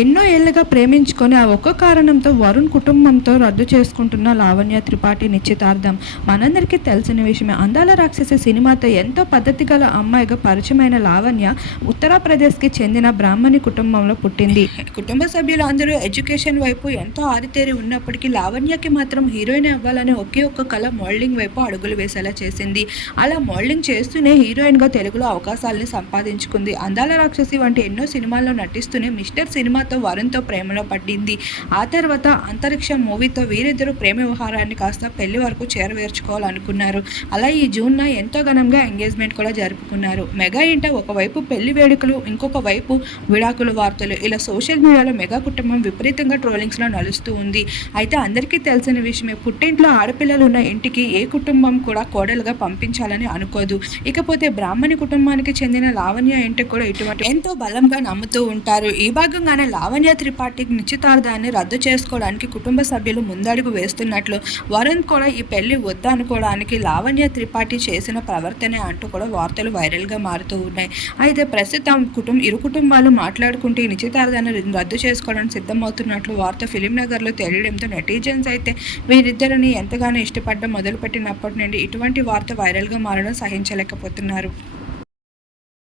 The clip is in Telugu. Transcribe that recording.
ఎన్నో ఏళ్ళుగా ప్రేమించుకొని ఆ ఒక్క కారణంతో వరుణ్ కుటుంబంతో రద్దు చేసుకుంటున్న లావణ్య త్రిపాఠి నిశ్చితార్థం మనందరికీ తెలిసిన విషయమే. అందాల రాక్షసి సినిమాతో ఎంతో పద్ధతి గల అమ్మాయిగా పరిచయమైన లావణ్య ఉత్తరప్రదేశ్కి చెందిన బ్రాహ్మణి కుటుంబంలో పుట్టింది. కుటుంబ సభ్యులు అందరూ ఎడ్యుకేషన్ వైపు ఎంతో ఆరితేరి ఉన్నప్పటికీ లావణ్యకి మాత్రం హీరోయిన్ అవ్వాలనే ఒకే ఒక్క కళ మోడలింగ్ వైపు అడుగులు వేసేలా చేసింది. అలా మోడలింగ్ చేస్తూనే హీరోయిన్గా తెలుగులో అవకాశాలని సంపాదించుకుంది. అందాల రాక్షసి వంటి ఎన్నో సినిమాల్లో నటిస్తూనే మిస్టర్ సినిమా సినిమాతో వరుణ్తో ప్రేమలో పడింది. ఆ తర్వాత అంతరిక్షం మూవీతో వీరిద్దరూ ప్రేమ వ్యవహారాన్ని కాస్త పెళ్ళి వరకు చేరవేర్చుకోవాలనుకున్నారు. అలా ఈ జూన్న ఎంతో ఘనంగా ఎంగేజ్మెంట్ కూడా జరుపుకున్నారు. మెగా ఇంట ఒకవైపు పెళ్ళి వేడుకలు ఇంకొక వైపు విడాకుల వార్తలు. ఇలా సోషల్ మీడియాలో మెగా కుటుంబం విపరీతంగా ట్రోలింగ్స్లో నలుస్తూ ఉంది. అయితే అందరికీ తెలిసిన విషయమే పుట్టింట్లో ఆడపిల్లలు ఉన్న ఇంటికి ఏ కుటుంబం కూడా కోడలుగా పంపించాలని అనుకోదు. ఇకపోతే బ్రాహ్మణి కుటుంబానికి చెందిన లావణ్య ఇంటికి కూడా ఇటువంటి ఎంతో బలంగా నమ్ముతూ ఉంటారు. ఈ భాగంగానే లావణ్య త్రిపాఠికి నిశ్చితార్థాన్ని రద్దు చేసుకోవడానికి కుటుంబ సభ్యులు ముందడుగు వేస్తున్నట్లు వరుణ్ కూడా ఈ పెళ్ళి వద్దనుకోవడానికి లావణ్య త్రిపాఠి చేసిన ప్రవర్తనే అంటూ కూడా వార్తలు వైరల్గా మారుతూ ఉన్నాయి. అయితే ప్రస్తుతం కుటుంబ ఇరు కుటుంబాలు మాట్లాడుకుంటే ఈ నిశ్చితార్థాన్ని రద్దు చేసుకోవడానికి సిద్ధమవుతున్నట్లు వార్త ఫిలిం నగర్లో తెలియడంతో నెటిజన్స్ అయితే వీరిద్దరిని ఎంతగానో ఇష్టపడడం మొదలుపెట్టినప్పటి నుండి ఇటువంటి వార్త వైరల్గా మారడం సహించలేకపోతున్నారు.